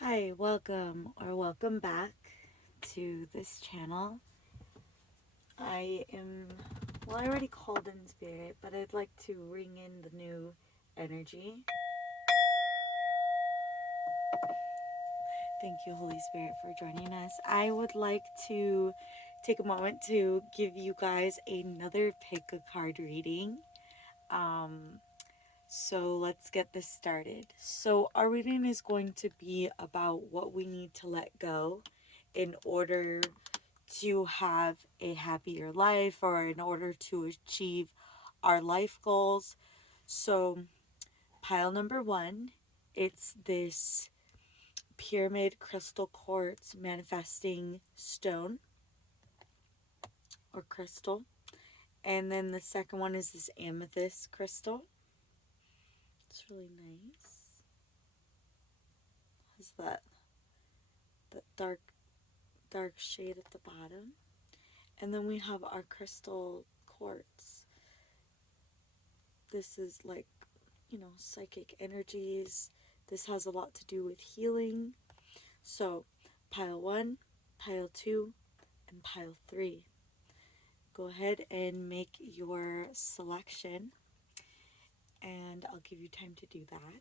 Hi, welcome or welcome back to this channel. I already called in spirit, but I'd like to ring in the new energy. Thank you, Holy Spirit, for joining us. I would like to take a moment to give you guys another pick a card reading. So let's get this started. So our reading is going to be about what we need to let go in order to have a happier life or in order to achieve our life goals. So pile number one, it's this pyramid crystal quartz manifesting stone or crystal. And then the second one is this amethyst crystal. It's really nice. Has that dark shade at the bottom. And then we have our crystal quartz. This is like, psychic energies. This has a lot to do with healing. So pile one, pile two, and pile three. Go ahead and make your selection, and I'll give you time to do that.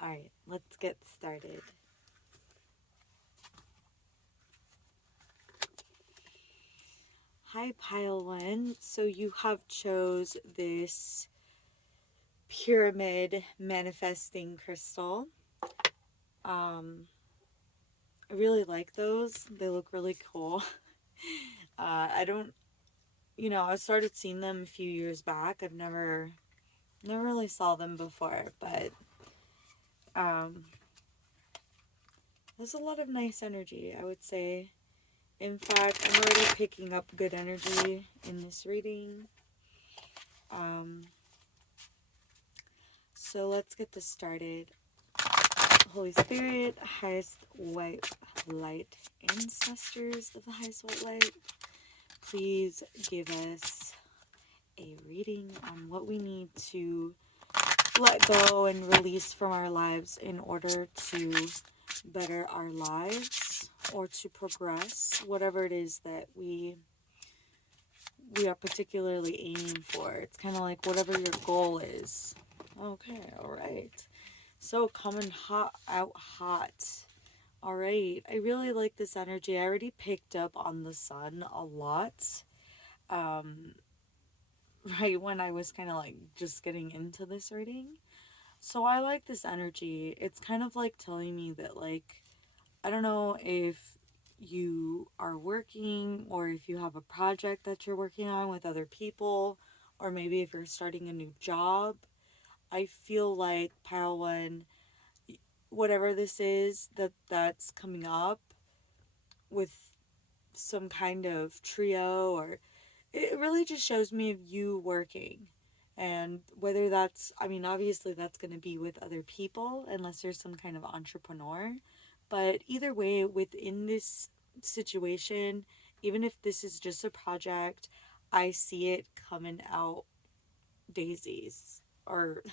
All right, let's get started. Hi, pile one. So you have chose this pyramid manifesting crystal. I really like those. They look really cool. I don't, I started seeing them a few years back. I've never really saw them before, but there's a lot of nice energy, I would say. In fact, I'm already picking up good energy in this reading. So let's get this started. Holy Spirit, highest white light, ancestors of the highest white light, please give us a reading on what we need to let go and release from our lives in order to better our lives or to progress, whatever it is that we are particularly aiming for. It's kind of like whatever your goal is. Okay, all right. So coming hot out hot. All right. I really like this energy. I already picked up on the sun a lot. Right when I was kind of like just getting into this reading. So I like this energy. It's kind of like telling me that, like, I don't know if you are working or if you have a project that you're working on with other people, or maybe if you're starting a new job. I feel like pile one, whatever this is that's coming up with some kind of trio, or it really just shows me of you working. And whether that's, I mean, obviously that's going to be with other people unless there's some kind of entrepreneur. But either way, within this situation, even if this is just a project, I see it coming out daisies or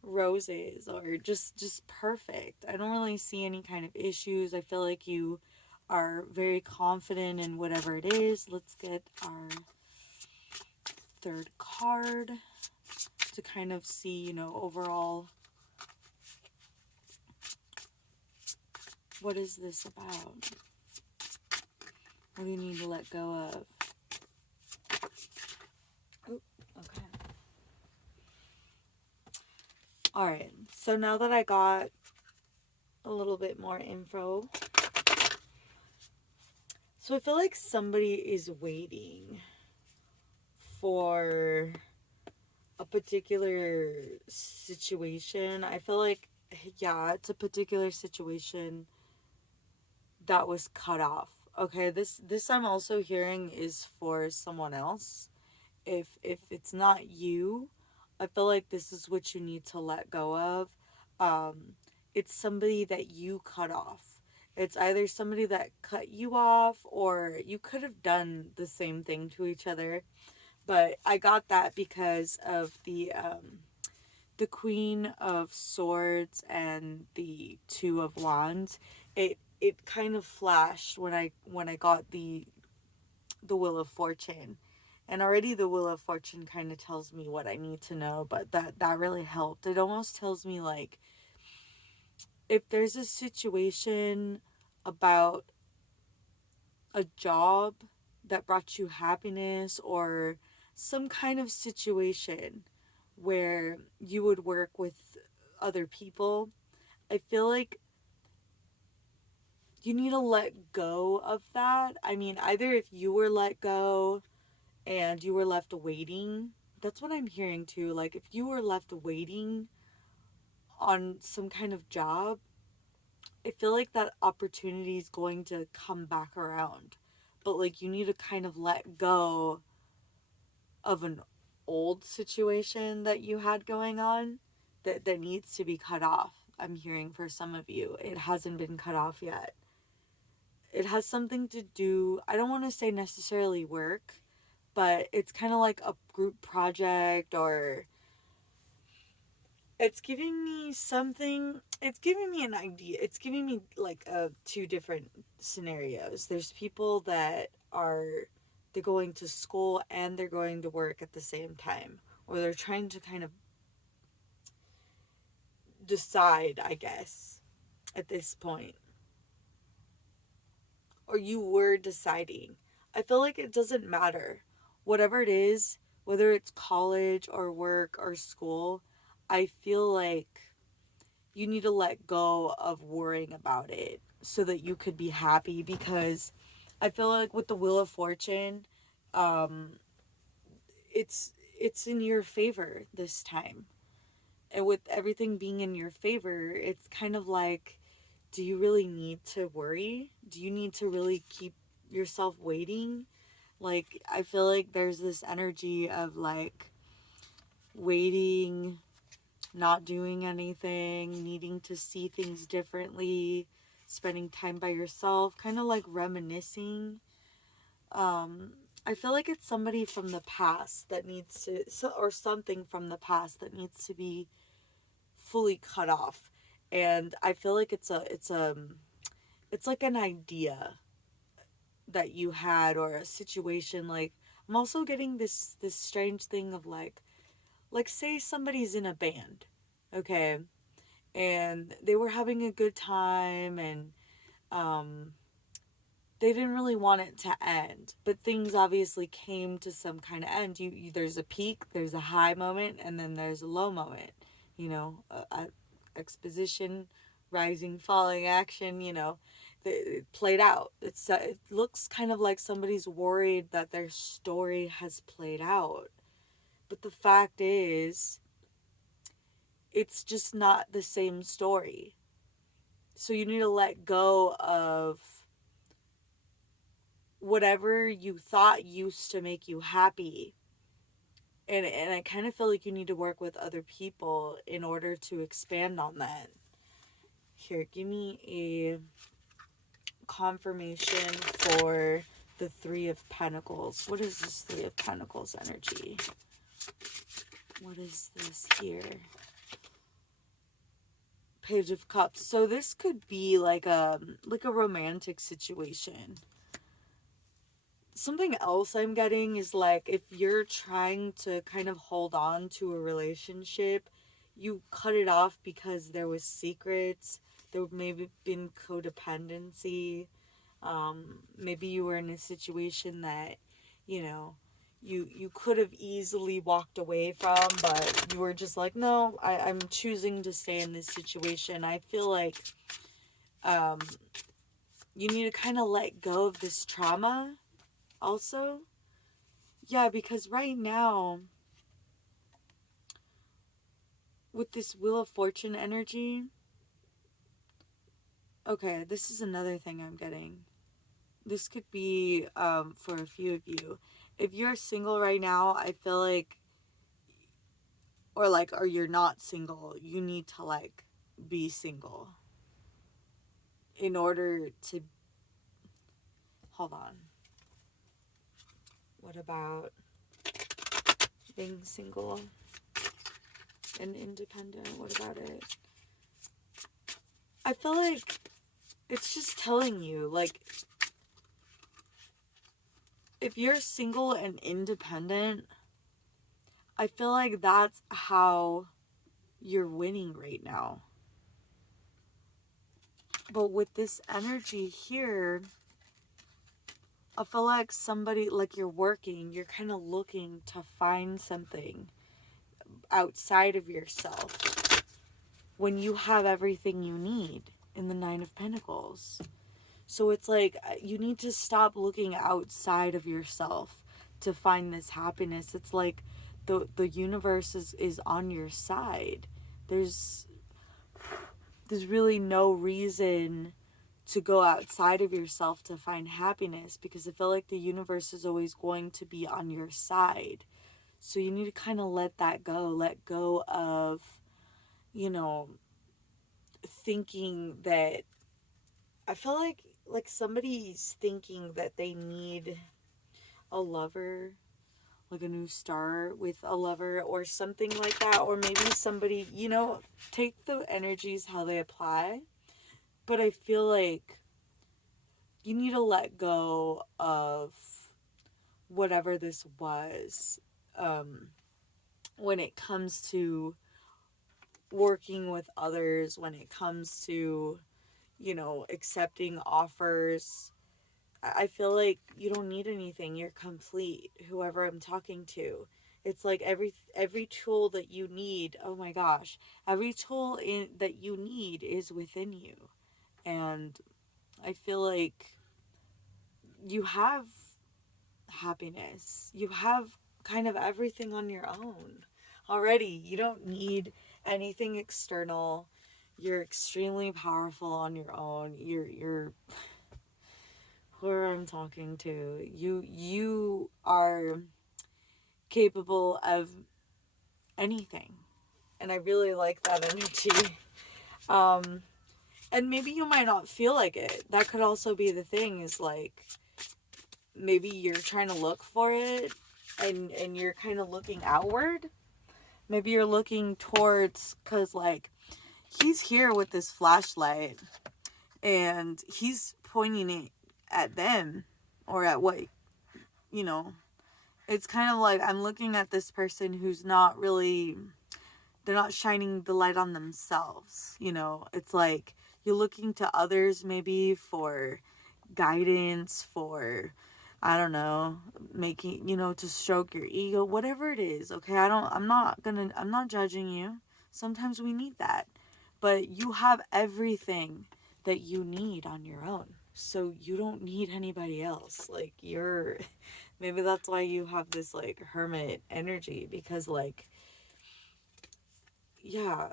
roses or just perfect. I don't really see any kind of issues. I feel like you are very confident in whatever it is. Let's get our third card to kind of see, overall, what is this about? What do you need to let go of? Oh, okay. All right. So now that I got a little bit more info, so I feel like somebody is waiting for a particular situation. I feel like, yeah, it's a particular situation that was cut off. Okay, this I'm also hearing is for someone else. If it's not you, I feel like this is what you need to let go of. It's somebody that you cut off. It's either somebody that cut you off, or you could have done the same thing to each other. But I got that because of the Queen of Swords and the Two of Wands, it kind of flashed when I got the Wheel of Fortune. And already the Wheel of Fortune kind of tells me what I need to know, but that really helped. It almost tells me, like, if there's a situation about a job that brought you happiness, or some kind of situation where you would work with other people, I feel like you need to let go of that. I mean, either if you were let go and you were left waiting, that's what I'm hearing too. Like, if you were left waiting on some kind of job, I feel like that opportunity is going to come back around. But, like, you need to kind of let go of an old situation that you had going on that needs to be cut off. I'm hearing for some of you, it hasn't been cut off yet. It has something to do, I don't want to say necessarily work, but it's kind of like a group project, or it's giving me something, it's giving me an idea. It's giving me like two different scenarios. There's people that they're going to school and they're going to work at the same time, or they're trying to kind of decide, I guess, at this point. Or you were deciding. I feel like it doesn't matter. Whatever it is, whether it's college or work or school, I feel like you need to let go of worrying about it so that you could be happy, because I feel like with the Wheel of Fortune, um, it's in your favor this time. And with everything being in your favor, it's kind of like, do you really need to worry? Do you need to really keep yourself waiting? Like, I feel like there's this energy of, like, waiting, not doing anything, needing to see things differently, spending time by yourself, kind of like reminiscing. I feel like it's somebody from the past that needs to, or something from the past that needs to be fully cut off. And I feel like it's like an idea that you had, or a situation. Like, I'm also getting this strange thing of, like, say somebody's in a band, okay, and they were having a good time, and um they didn't really want it to end, but things obviously came to some kind of end. There's a peak, there's a high moment, and then there's a low moment, exposition, rising, falling action, it played out. It looks kind of like somebody's worried that their story has played out, but the fact is, it's just not the same story. So you need to let go of whatever you thought used to make you happy. And I kind of feel like you need to work with other people in order to expand on that. Here, give me a confirmation for the Three of Pentacles. What is this Three of Pentacles energy? What is this here? Page of Cups. So this could be like a romantic situation. Something else I'm getting is, like, if you're trying to kind of hold on to a relationship, you cut it off because there was secrets, there maybe been codependency, maybe you were in a situation that, you could have easily walked away from, but you were just like, no, I'm choosing to stay in this situation. I feel like you need to kind of let go of this trauma also. Yeah, because right now, with this Wheel of Fortune energy, okay, this is another thing I'm getting. This could be for a few of you. If you're single right now, I feel like, or you're not single, you need to, like, be single in order to, hold on. What about being single? and independent. What about it? I feel like it's just telling you, like, if you're single and independent, I feel like that's how you're winning right now. But with this energy here, I feel like somebody, like you're working, you're kind of looking to find something outside of yourself when you have everything you need in the Nine of Pentacles. So it's like you need to stop looking outside of yourself to find this happiness. It's like the universe is on your side. There's really no reason to go outside of yourself to find happiness, because I feel like the universe is always going to be on your side. So you need to kind of let that go. Let go of, thinking that, I feel like somebody's thinking that they need a lover, like a new start with a lover or something like that. Or maybe somebody, take the energies how they apply. But I feel like you need to let go of whatever this was, when it comes to working with others, when it comes to, accepting offers. I feel like you don't need anything. You're complete, whoever I'm talking to. It's like every tool that you need, oh my gosh, every tool that you need is within you. And I feel like you have happiness. You have kind of everything on your own already. You don't need anything external. You're extremely powerful on your own. You're whoever I'm talking to. You are capable of anything. And I really like that energy. And maybe you might not feel like it. That could also be the thing, is like maybe you're trying to look for it and you're kind of looking outward. Maybe you're looking towards, because like he's here with this flashlight and he's pointing it at them, or at what, it's kind of like I'm looking at this person who's not really, they're not shining the light on themselves. It's like you're looking to others maybe for guidance, for, I don't know, making, to stroke your ego, whatever it is. Okay, I'm not judging you. Sometimes we need that, but you have everything that you need on your own, so you don't need anybody else. Like, maybe that's why you have this like hermit energy, because like, yeah,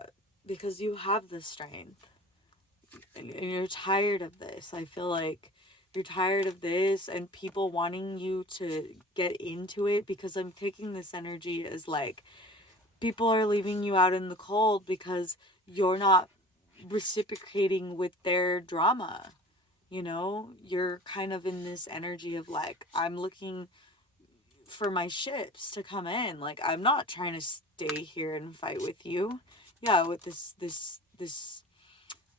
because you have the strength and you're tired of this. I feel like you're tired of this and people wanting you to get into it, because I'm taking this energy as like people are leaving you out in the cold because you're not reciprocating with their drama. You're kind of in this energy of like, I'm looking for my ships to come in. Like, I'm not trying to stay here and fight with you. Yeah, with this,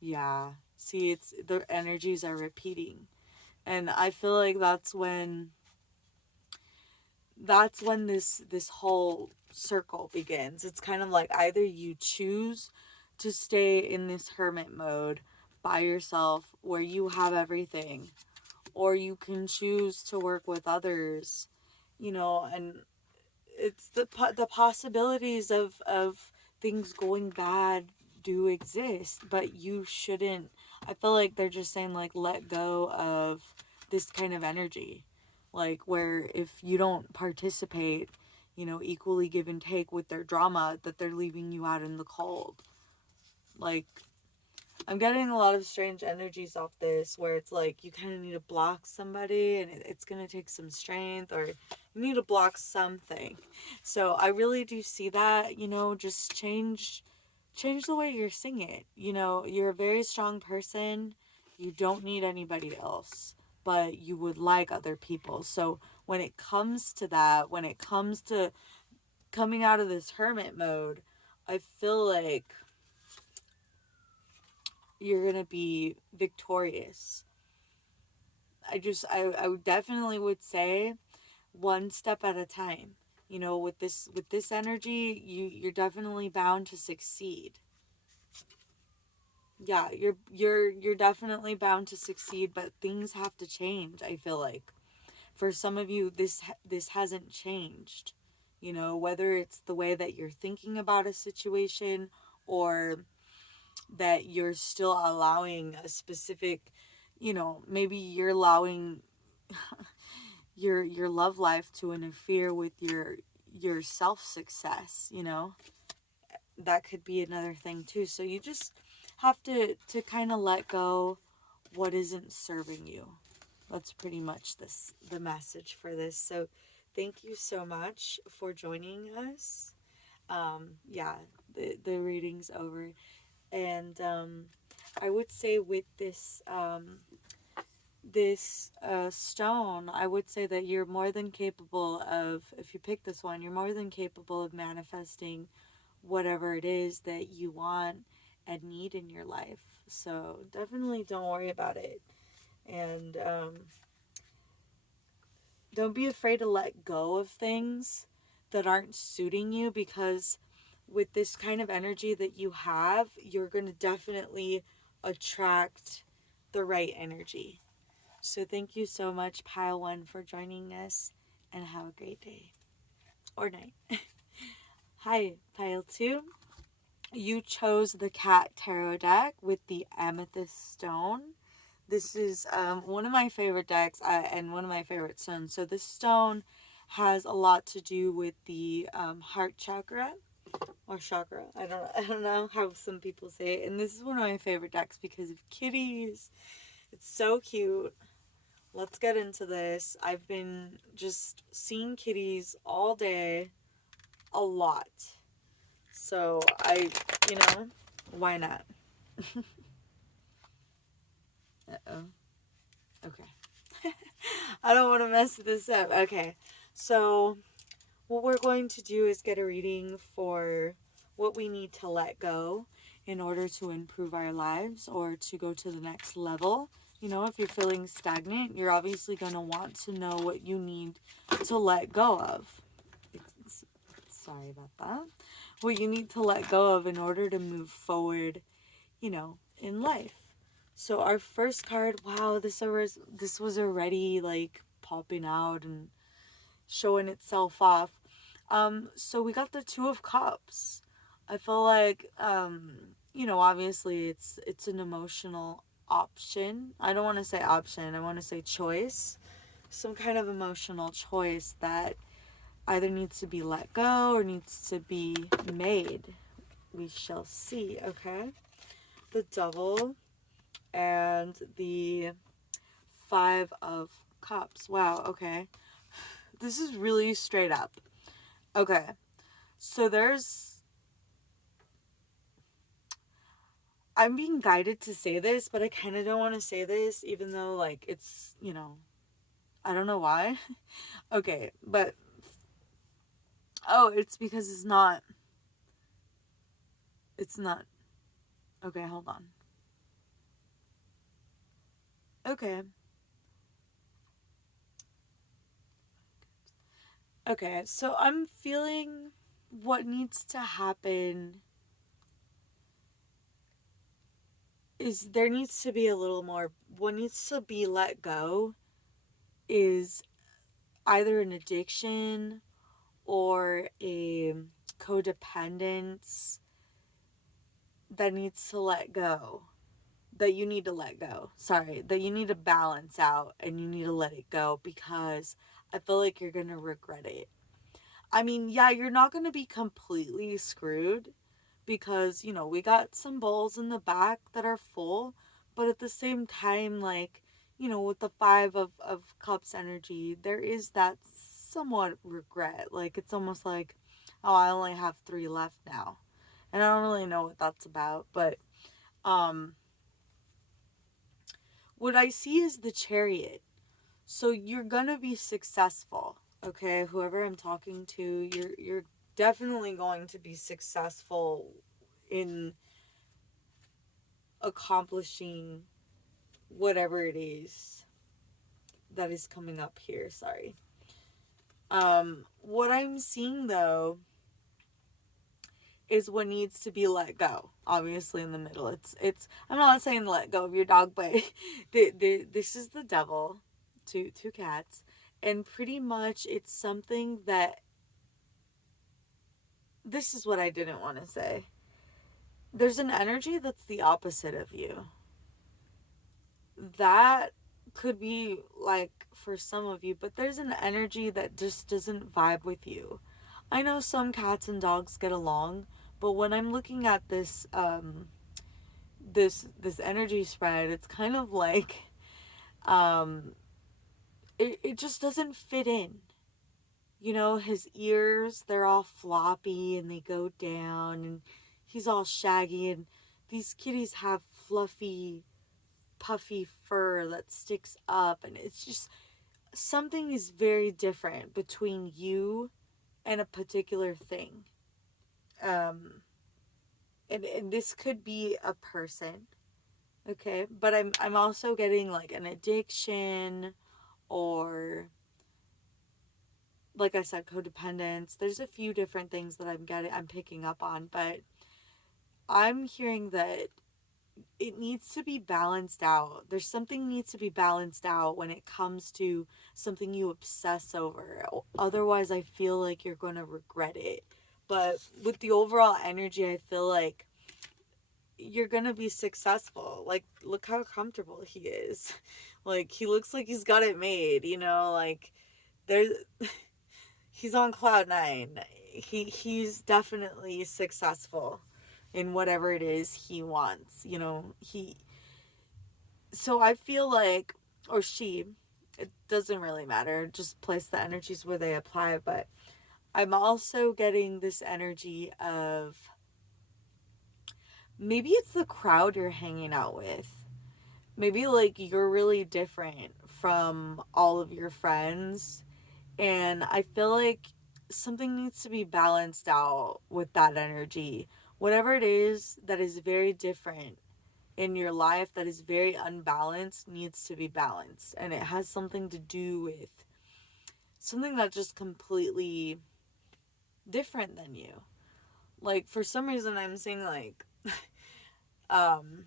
yeah. See, it's, the energies are repeating. And I feel like that's when this whole circle begins. It's kind of like either you choose to stay in this hermit mode by yourself where you have everything, or you can choose to work with others, and it's the possibilities of things going bad do exist, but you shouldn't. I feel like they're just saying like, let go of this kind of energy, like where if you don't participate, equally give and take with their drama, that they're leaving you out in the cold. Like, I'm getting a lot of strange energies off this, where it's like you kind of need to block somebody, and it's going to take some strength, or you need to block something. So I really do see that, just change the way you're seeing it. You're a very strong person. You don't need anybody else, but you would like other people. So when it comes to that, when it comes to coming out of this hermit mode, I feel like you're going to be victorious. I would definitely would say one step at a time. You know, with this energy, you're definitely bound to succeed. Yeah, you're definitely bound to succeed, but things have to change, I feel like. For some of you, this hasn't changed. You know, whether it's the way that you're thinking about a situation, or that you're still allowing a specific, you know, maybe you're allowing your love life to interfere with your self success, you know. That could be another thing too. So you just have to kind of let go what isn't serving you. That's pretty much the message for this. So thank you so much for joining us. Yeah, the reading's over. And I would say with this stone, I would say that you're more than capable of, if you pick this one, you're more than capable of manifesting whatever it is that you want and need in your life. So definitely don't worry about it. And don't be afraid to let go of things that aren't suiting you, because with this kind of energy that you have, you're going to definitely attract the right energy. So thank you so much, Pile 1, for joining us, and have a great day or night. Hi, Pile 2. You chose the Cat Tarot deck with the Amethyst Stone. This is one of my favorite decks and one of my favorite stones. So this stone has a lot to do with the heart chakra or chakra. I don't know how some people say it. And this is one of my favorite decks because of kitties. It's so cute. Let's get into this. I've been just seeing kitties all day, a lot. So you know, why not? Uh-oh. Okay. I don't want to mess this up. Okay. So what we're going to do is get a reading for what we need to let go in order to improve our lives or to go to the next level. You know, if you're feeling stagnant, you're obviously going to want to know what you need to let go of. Sorry about that. What you need to let go of in order to move forward, you know, in life. So our first card, wow, this was already like popping out and showing itself off. So we got the Two of Cups. I feel like, you know, obviously it's an emotional option. I don't want to say option. I want to say choice. Some kind of emotional choice that either needs to be let go or needs to be made. We shall see, okay? The Devil and the Five of Cups. Wow, okay. This is really straight up. Okay. So I'm being guided to say this, but I kind of don't want to say this, even though, like, it's, you know, I don't know why. Okay, but, oh, it's because it's not, okay, hold on. Okay. Okay, so I'm feeling what needs to happen is there needs to be a little more, what needs to be let go is either an addiction or a codependence that needs to let go. That you need to let go. Sorry, that you need to balance out and you need to let it go, because I feel like you're going to regret it. I mean, yeah, you're not going to be completely screwed because, you know, we got some bowls in the back that are full, but at the same time, like, you know, with the Five of Cups energy, there is that somewhat regret. Like, it's almost like, oh, I only have 3 left now. And I don't really know what that's about, but what I see is the Chariot. So you're gonna be successful, okay? Whoever I'm talking to, you're definitely going to be successful in accomplishing whatever it is that is coming up here. Sorry. What I'm seeing though is what needs to be let go. Obviously, in the middle, it's. I'm not saying let go of your dog, but this is the devil, two cats, and pretty much it's something that. This is what I didn't want to say. There's an energy that's the opposite of you. That could be like for some of you, but there's an energy that just doesn't vibe with you. I know some cats and dogs get along, but when I'm looking at this energy spread, it's kind of like um it just doesn't fit in. You know, his ears, they're all floppy and they go down, and he's all shaggy, and these kitties have fluffy puffy fur that sticks up, and it's just something is very different between you and a particular thing. Um and this could be a person, okay? But I'm also getting like an addiction, or like I said, codependence. There's a few different things that I'm picking up on, but I'm hearing that it needs to be balanced out. There's something needs to be balanced out when it comes to something you obsess over. Otherwise, I feel like you're going to regret it. But with the overall energy, I feel like you're going to be successful. Like, look how comfortable he is. Like, he looks like he's got it made, you know? Like, there's. He's on cloud nine. He's definitely successful in whatever it is he wants. You know, so I feel like, or she, it doesn't really matter. Just place the energies where they apply. But I'm also getting this energy of maybe it's the crowd you're hanging out with. Maybe like you're really different from all of your friends. And I feel like something needs to be balanced out with that energy. Whatever it is that is very different in your life, that is very unbalanced, needs to be balanced. And it has something to do with something that's just completely different than you. Like for some reason I'm seeing um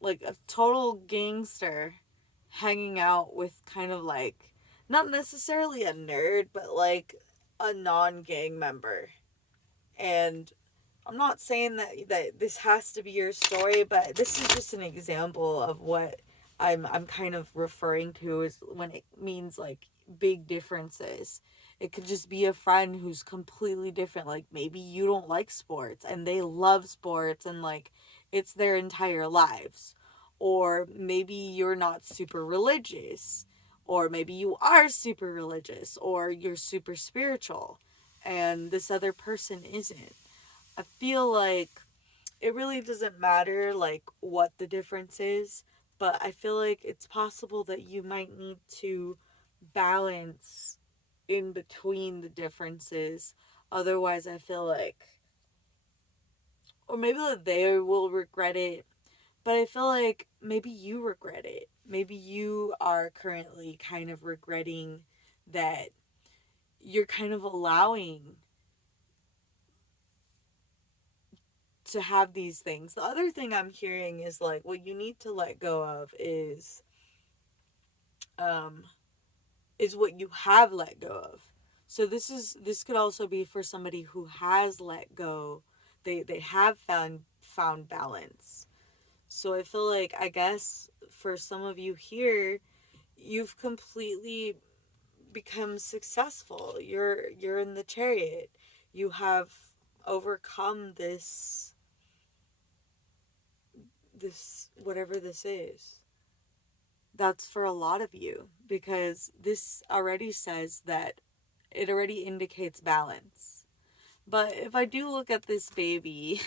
like a total gangster hanging out with kind of like not necessarily a nerd, but like a non-gang member. And I'm not saying that this has to be your story, but this is just an example of what I'm kind of referring to is when it means like big differences. It could just be a friend who's completely different. Like maybe you don't like sports and they love sports and like it's their entire lives. Or maybe you're not super religious. Or maybe you are super religious or you're super spiritual and this other person isn't. I feel like it really doesn't matter like what the difference is, but I feel like it's possible that you might need to balance in between the differences. Otherwise, I feel like, or maybe that they will regret it, but I feel like maybe you regret it. Maybe you are currently kind of regretting that you're kind of allowing to have these things. The other thing I'm hearing is like what you need to let go of um is what you have let go of. So this could also be for somebody who has let go. They have found balance. So I feel like I guess for some of you here, you've completely become successful. You're in the chariot. You have overcome this whatever this is. That's for a lot of you because this already says that it already indicates balance. But if I do look at this baby,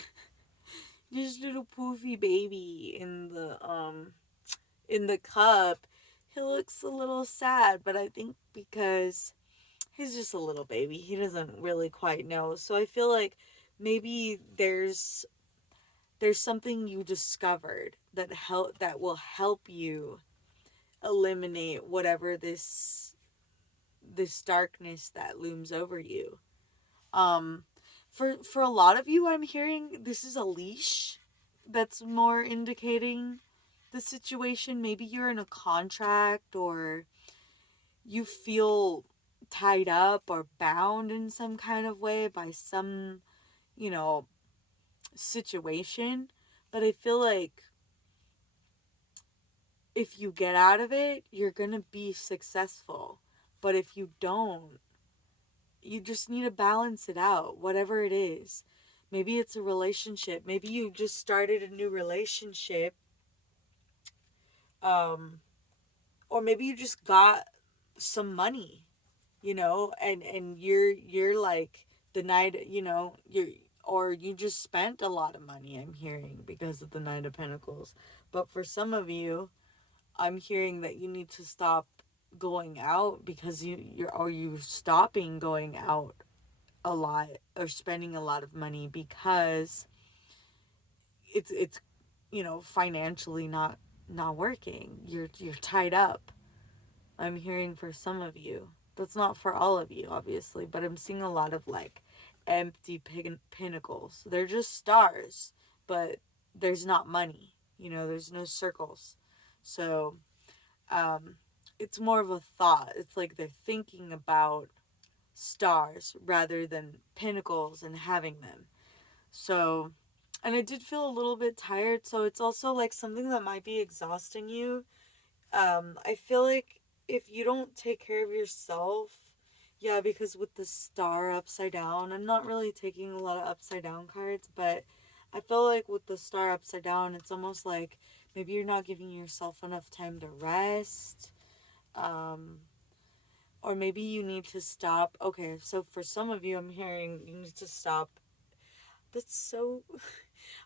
this little poofy baby in the cup, he looks a little sad, but I think because he's just a little baby. He doesn't really quite know. So I feel like maybe there's something you discovered that will help you eliminate whatever this darkness that looms over you. Um for a lot of you, I'm hearing this is a leash that's more indicating the situation. Maybe you're in a contract, or you feel tied up or bound in some kind of way by some, you know, situation. But I feel like if you get out of it, you're going to be successful. But if you don't, you just need to balance it out, whatever it is. Maybe it's a relationship. Maybe you just started a new relationship. Um, or maybe you just got some money, and you're like the night, or you just spent a lot of money, I'm hearing, because of the Knight of Pentacles. But for some of you, I'm hearing that you need to stop going out, because you're stopping going out a lot or spending a lot of money because it's financially not working. You're tied up. I'm hearing for some of you. That's not for all of you, obviously, but I'm seeing a lot of like empty pinnacles. They're just stars, but there's not money. There's no circles. So, it's more of a thought. It's like they're thinking about stars rather than pinnacles and having them. So, and I did feel a little bit tired, so it's also like something that might be exhausting you. I feel like if you don't take care of yourself, yeah, because with the star upside down, I'm not really taking a lot of upside down cards, but I feel like with the star upside down, it's almost like maybe you're not giving yourself enough time to rest. Um, or maybe you need to stop. Okay, so for some of you, I'm hearing you need to stop. That's so.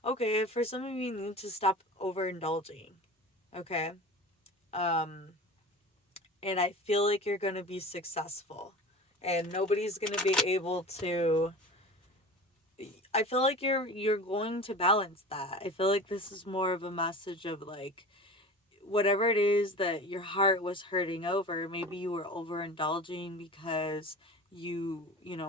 Okay, for some of you, you need to stop overindulging. Okay? Um, and I feel like you're going to be successful. And nobody's going to be able to. I feel like you're going to balance that. I feel like this is more of a message of like whatever it is that your heart was hurting over. Maybe you were overindulging because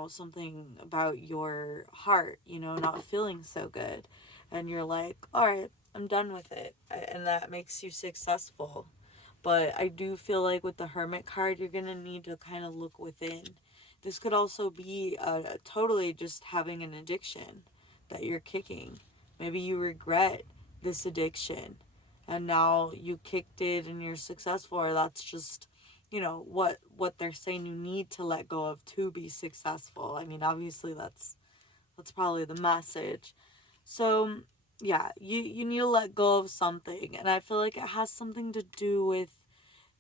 something about your heart, not feeling so good, and you're like, all right, I'm done with it, and that makes you successful. But I do feel like with the Hermit card, you're gonna need to kind of look within. This could also be totally just having an addiction that you're kicking. Maybe you regret this addiction and now you kicked it and you're successful, or that's just what they're saying you need to let go of to be successful. I mean, obviously that's probably the message. So yeah, you need to let go of something, and I feel like it has something to do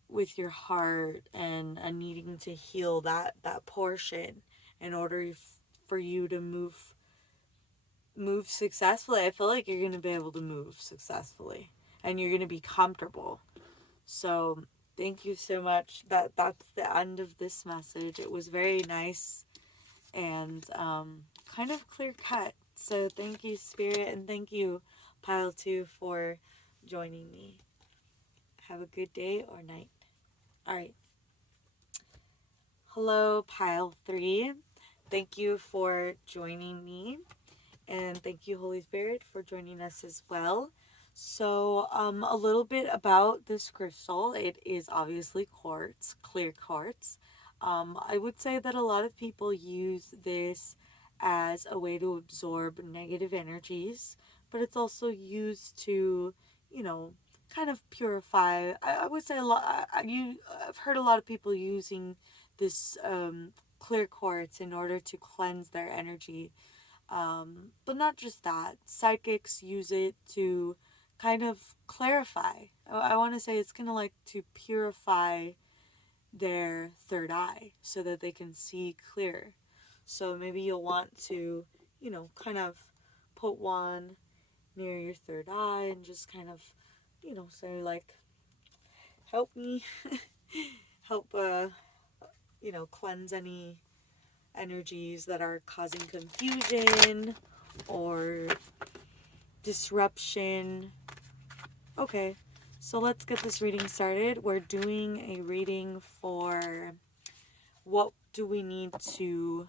with your heart and needing to heal that portion in order for you to move successfully. I feel like you're going to be able to move successfully and you're going to be comfortable. So, thank you so much. That's the end of this message. It was very nice and kind of clear cut. So, thank you, Spirit, and thank you, Pile 2, for joining me. Have a good day or night. All right. Hello, Pile 3. Thank you for joining me. And thank you, Holy Spirit, for joining us as well. So, a little bit about this crystal. It is obviously quartz, clear quartz. I would say that a lot of people use this as a way to absorb negative energies, but it's also used to, kind of purify. I would say a lot. I've heard a lot of people using this clear quartz in order to cleanse their energy. But not just that. Psychics use it to kind of clarify. I want to say it's kind of like to purify their third eye so that they can see clear. So maybe you'll want to, kind of put one near your third eye and just kind of, say like, help me, help cleanse any energies that are causing confusion or disruption. Okay, so let's get this reading started. We're doing a reading for what do we need to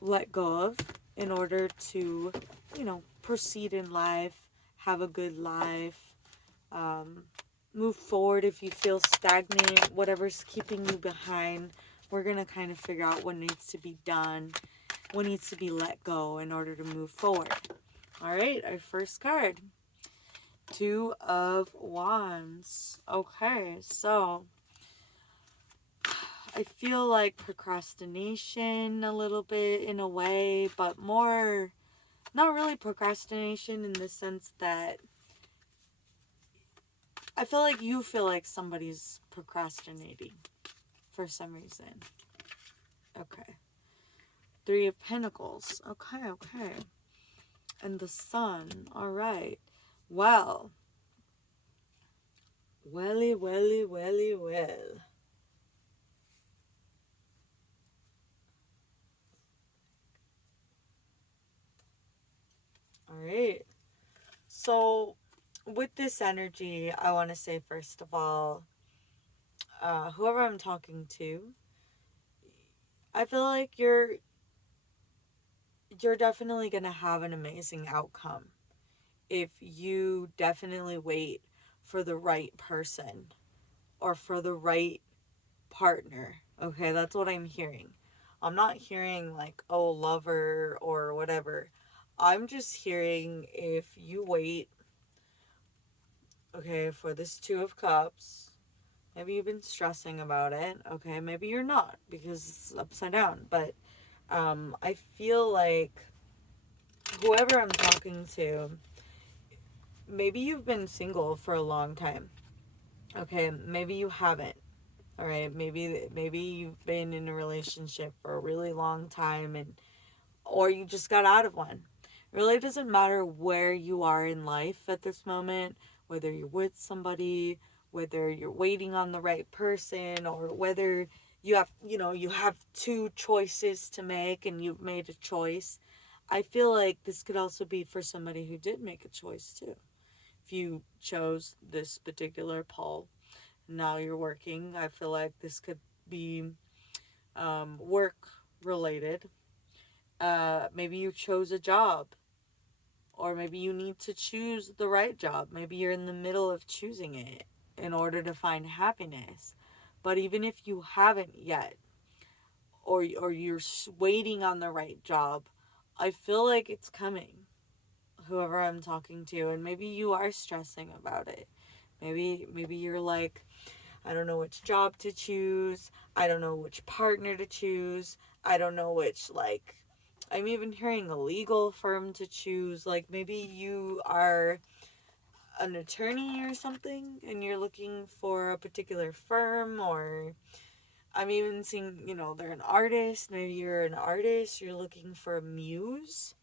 let go of in order to, proceed in life, have a good life, move forward if you feel stagnant, whatever's keeping you behind. We're going to kind of figure out what needs to be done, what needs to be let go in order to move forward. All right, our first card. 2 of Wands. Okay, so I feel like procrastination a little bit in a way, but more, not really procrastination in the sense that I feel like you feel like somebody's procrastinating for some reason. Okay. 3 of Pentacles. Okay. And the Sun. All right. Well. Welly. All right. So, with this energy, I want to say, first of all, whoever I'm talking to, I feel like you're definitely going to have an amazing outcome if you definitely wait for the right person or for the right partner. Okay, that's what I'm hearing. I'm not hearing like, oh, lover or whatever. I'm just hearing if you wait, okay, for this 2 of Cups. Maybe you've been stressing about it. Okay, maybe you're not because it's upside down. But I feel like whoever I'm talking to, maybe you've been single for a long time. Okay, maybe you haven't. All right, maybe you've been in a relationship for a really long time, or you just got out of one. It really doesn't matter where you are in life at this moment, whether you're with somebody, whether you're waiting on the right person, or whether you have 2 choices to make and you've made a choice. I feel like this could also be for somebody who did make a choice too. If you chose this particular pole, now you're working, I feel like this could be work related. Maybe you chose a job, or maybe you need to choose the right job. Maybe you're in the middle of choosing it in order to find happiness. But even if you haven't yet, or you're waiting on the right job, I feel like it's coming. Whoever I'm talking to, and maybe you are stressing about it. Maybe you're like, I don't know which job to choose. I don't know which partner to choose. I don't know which, I'm even hearing a legal firm to choose. Like, maybe you are an attorney or something and you're looking for a particular firm, or I'm even seeing, they're an artist. Maybe you're an artist. You're looking for a muse.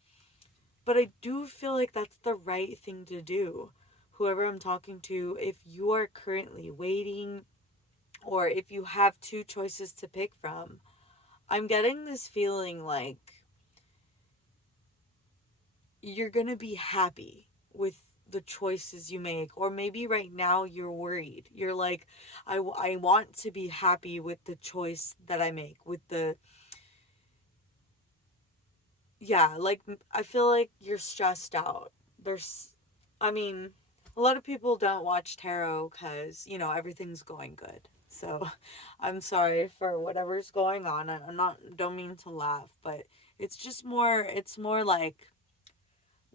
But I do feel like that's the right thing to do. Whoever I'm talking to, if you are currently waiting, or if you have 2 choices to pick from, I'm getting this feeling like you're going to be happy with the choices you make. Or maybe right now you're worried. You're like, I want to be happy with the choice that I make, with the, yeah, like, I feel like you're stressed out. I mean, a lot of people don't watch tarot because, everything's going good. So I'm sorry for whatever's going on. Don't mean to laugh, but it's more like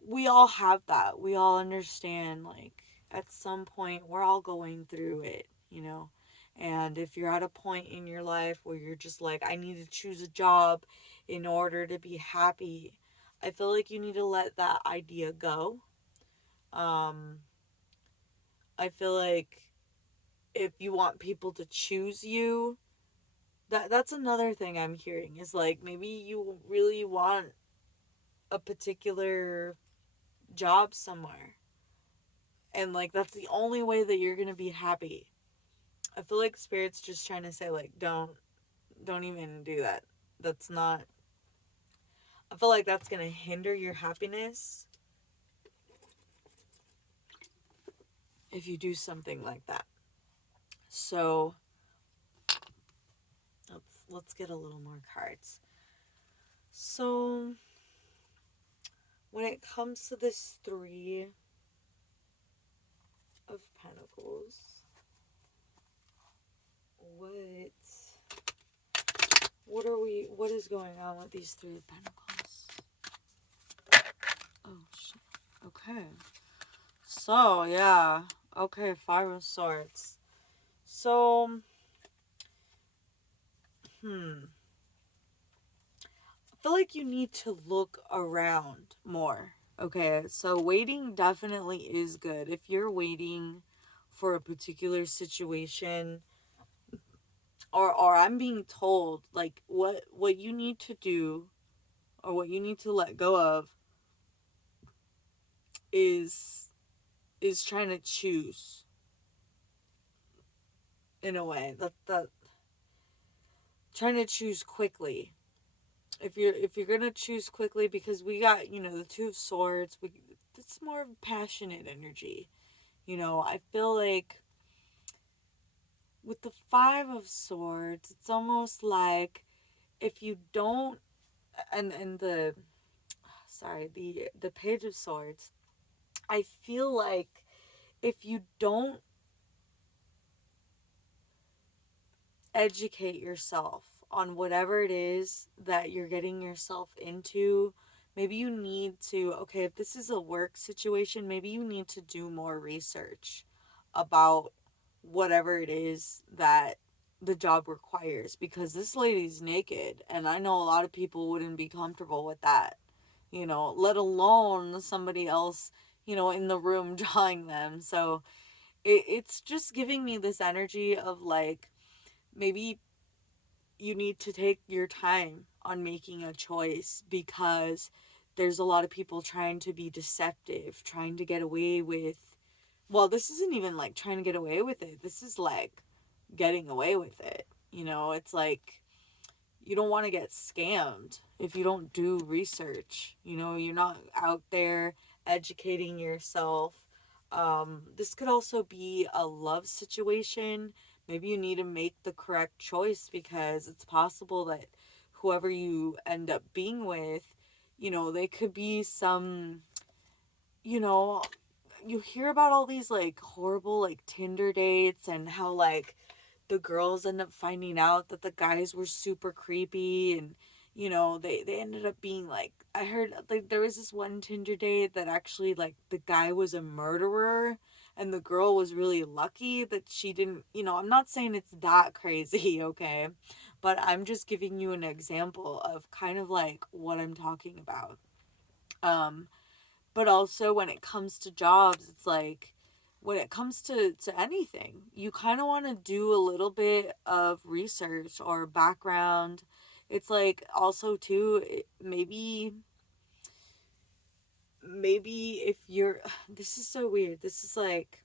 we all have that. We all understand, like, at some point we're all going through it. And if you're at a point in your life where you're just like, I need to choose a job in order to be happy, I feel like you need to let that idea go. I feel like if you want people to choose you, that's another thing I'm hearing, is like, maybe you really want a particular job somewhere, and like that's the only way that you're gonna be happy. I feel like spirit's just trying to say, like, don't don't even do that. That's not, I feel like that's gonna hinder your happiness if you do something like that. So let's get a little more cards. So when it comes to this Three of Pentacles, what is going on with these Three of Pentacles? Oh shit. Okay. So yeah. Okay, Five of Swords. So I feel like you need to look around more. Okay, so waiting definitely is good. If you're waiting for a particular situation, or I'm being told like what you need to do or what you need to let go of is trying to choose in a way that trying to choose quickly. If you're gonna choose quickly, because we got, the Two of Swords, it's more of passionate energy. I feel like with the Five of Swords, it's almost like if you don't, and the sorry, the Page of Swords, I feel like if you don't educate yourself on whatever it is that you're getting yourself into, maybe you need to, okay, if this is a work situation, maybe you need to do more research about whatever it is that the job requires, because this lady's naked and I know a lot of people wouldn't be comfortable with that, let alone somebody else, in the room drawing them. So it's just giving me this energy of like, maybe you need to take your time on making a choice, because there's a lot of people trying to be deceptive, trying to get away with, well, this isn't even like trying to get away with it. This is like getting away with it. It's like you don't want to get scammed if you don't do research. You're not out there educating yourself. This could also be a love situation. Maybe you need to make the correct choice, because it's possible that whoever you end up being with, they could be some, you know, you hear about all these like horrible like Tinder dates, and how like the girls end up finding out that the guys were super creepy, and they ended up being like, I heard like there was this one Tinder date that actually like the guy was a murderer and the girl was really lucky that she didn't, I'm not saying it's that crazy, okay, but I'm just giving you an example of kind of like what I'm talking about. But also when it comes to jobs, it's like when it comes to anything, you kind of want to do a little bit of research or background. It's like also too, maybe if you're this is so weird. This is like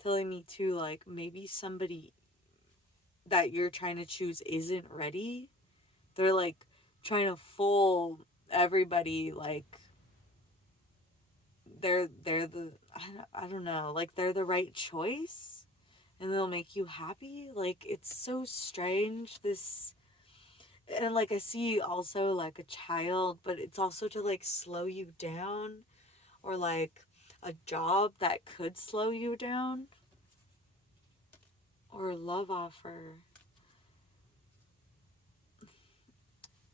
telling me too, like maybe somebody that you're trying to choose isn't ready. They're like trying to fool everybody, like they're the, I don't know, like they're the right choice and they'll make you happy. Like it's so strange, this. And like I see also like a child, but it's also to like slow you down, or like a job that could slow you down, or a love offer.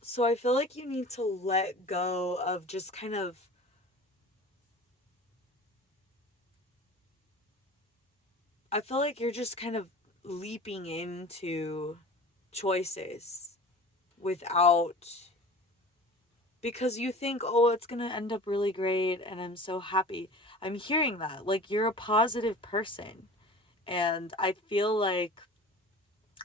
So I feel like you need to let go of just kind of, I feel like you're just kind of leaping into choices without, because you think, oh, it's going to end up really great and I'm so happy. I'm hearing that. Like, you're a positive person. And I feel like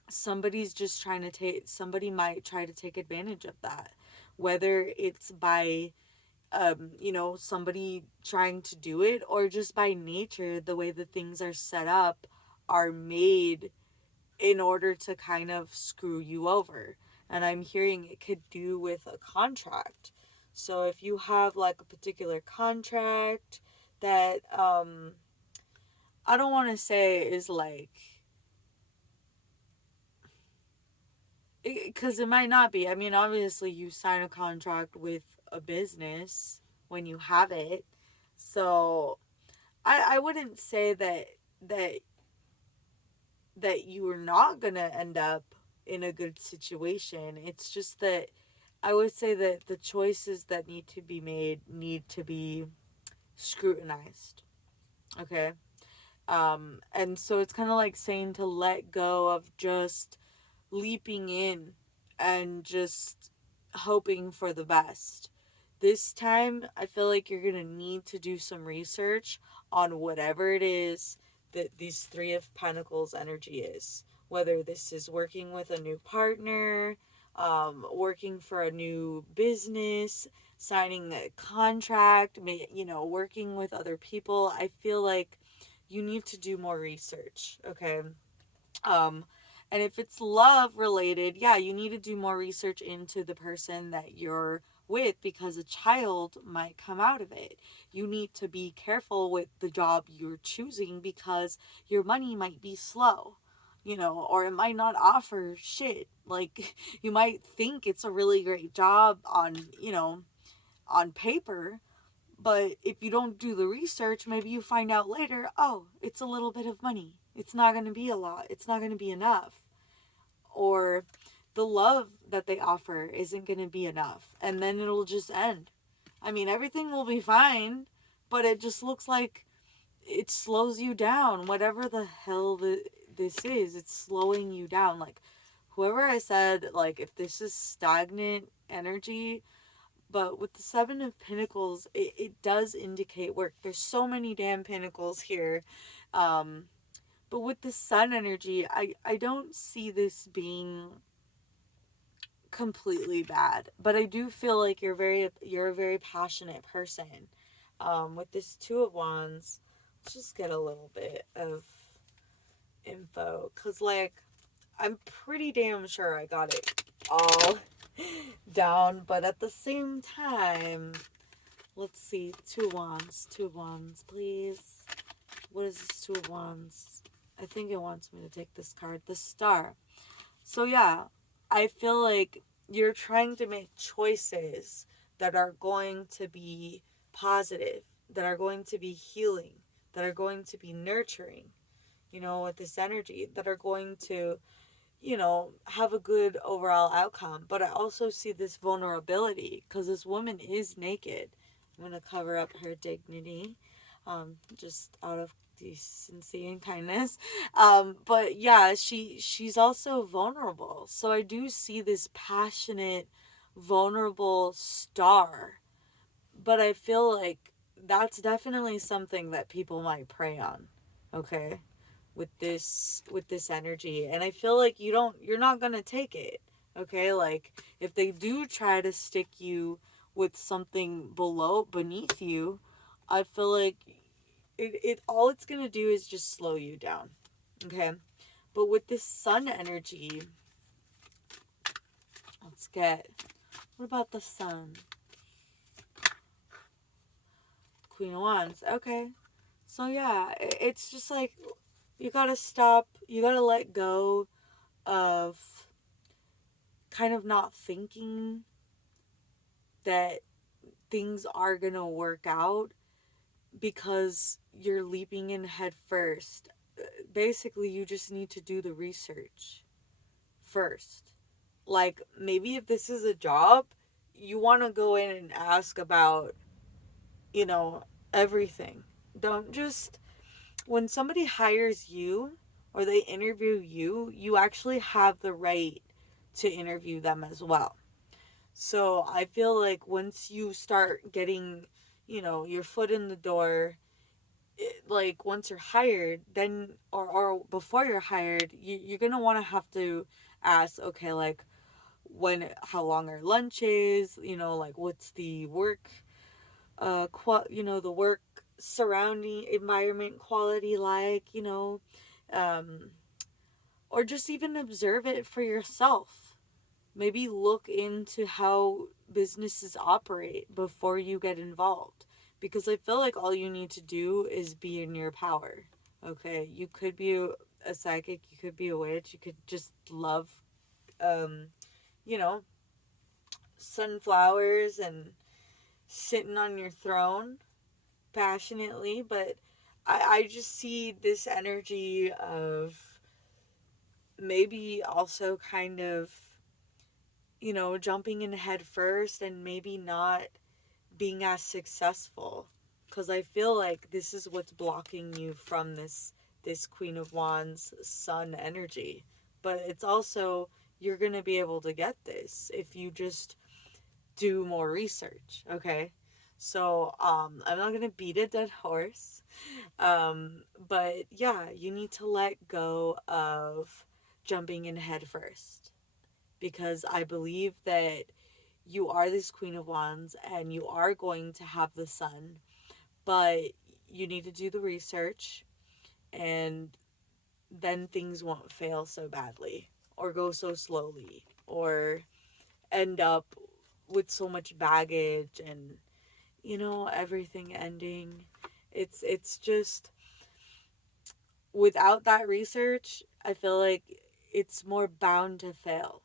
somebody's just trying to somebody might try to take advantage of that. Whether it's by, somebody trying to do it, or just by nature, the way that things are set up are made in order to kind of screw you over. And I'm hearing it could do with a contract. So if you have like a particular contract that I don't want to say is like, because it might not be. I mean, obviously you sign a contract with a business when you have it. So I wouldn't say that that you are not gonna end up in a good situation. It's just that I would say that the choices that need to be made need to be scrutinized. Okay. And so it's kind of like saying to let go of just leaping in and just hoping for the best. This time, I feel like you're going to need to do some research on whatever it is that these Three of Pentacles energy is. Whether this is working with a new partner, working for a new business, signing a contract, working with other people. I feel like you need to do more research, okay? Um, and if it's love related, yeah, you need to do more research into the person that you're with because a child might come out of it. You need to be careful with the job you're choosing because your money might be slow, or it might not offer shit. Like, you might think it's a really great job on paper, but if you don't do the research, maybe you find out later, oh, it's a little bit of money. It's not going to be a lot. It's not going to be enough. Or the love that they offer isn't going to be enough. And then it'll just end. I mean, everything will be fine, but it just looks like it slows you down. Whatever the hell this is, it's slowing you down. Like, whoever I said, like, if this is stagnant energy, but with the Seven of Pentacles, it does indicate work. There's so many damn pentacles here. Um, but with the Sun energy, I don't see this being completely bad. But I do feel like you're a very passionate person. With this Two of Wands, let's just get a little bit of info. Because, like, I'm pretty damn sure I got it all down. But at the same time, let's see. Two of Wands, please. What is this Two of Wands? I think it wants me to take this card. The Star. So yeah, I feel like you're trying to make choices that are going to be positive, that are going to be healing, that are going to be nurturing, with this energy, that are going to, have a good overall outcome. But I also see this vulnerability because this woman is naked. I'm going to cover up her dignity, just out of decency and kindness. But yeah, she's also vulnerable. So I do see this passionate, vulnerable star. But I feel like that's definitely something that people might prey on. Okay? With this energy. And I feel like you're not going to take it. Okay? Like, if they do try to stick you with something beneath you, I feel like it all it's gonna do is just slow you down. Okay? But with this Sun energy, let's get, what about the Sun? Queen of Wands. Okay. So yeah, it's just like you gotta stop, you gotta let go of kind of not thinking that things are gonna work out because you're leaping in head first. Basically, you just need to do the research first. Like, maybe if this is a job, you want to go in and ask about, everything. Don't just, when somebody hires you or they interview you, you actually have the right to interview them as well. So I feel like once you start getting, your foot in the door, like once you're hired, then or before you're hired, you're gonna want to have to ask, okay, like, how long our lunch is, like what's the work, the work surrounding environment quality like, um, or just even observe it for yourself. maybe look into how businesses operate before you get involved. Because I feel like all you need to do is be in your power. Okay? You could be a psychic, you could be a witch, you could just love, um, you know, sunflowers and sitting on your throne passionately, but I just see this energy of maybe also kind of, jumping in head first and maybe not being as successful. Because I feel like this is what's blocking you from this Queen of Wands sun energy. But it's also, you're going to be able to get this if you just do more research, okay? So, I'm not gonna beat a dead horse, but yeah, you need to let go of jumping in head first, because I believe that you are this Queen of Wands and you are going to have the sun, but you need to do the research, and then things won't fail so badly or go so slowly or end up with so much baggage and everything ending. It's just, without that research, I feel like it's more bound to fail,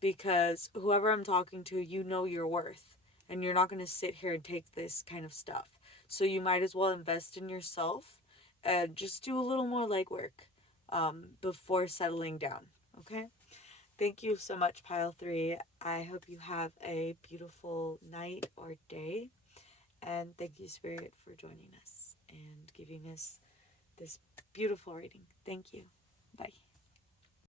because whoever I'm talking to, your worth, and you're not going to sit here and take this kind of stuff. So you might as well invest in yourself and just do a little more legwork, before settling down. Okay? Thank you so much, Pile 3. I hope you have a beautiful night or day. And thank you, Spirit, for joining us and giving us this beautiful reading. Thank you. Bye.